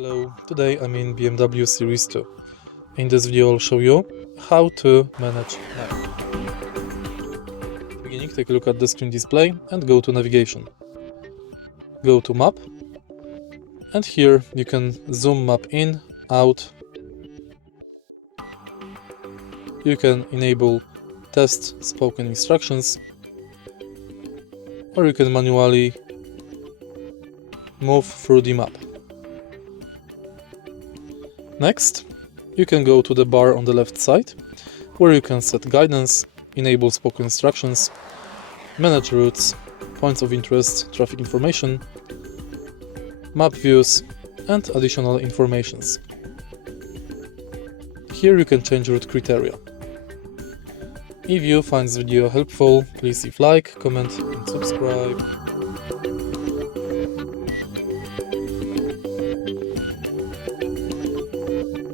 Hello, today I'm in BMW Series 2. In this video I'll show you how to manage map. Beginning, take a look at the screen display and go to navigation. Go to map, and here you can zoom map in, out. You can enable test spoken instructions, or you can manually move through the map. Next, you can go to the bar on the left side, where you can set guidance, enable spoken instructions, manage routes, points of interest, traffic information, map views, and additional informations. Here you can change route criteria. If you find this video helpful, please leave like, comment and subscribe.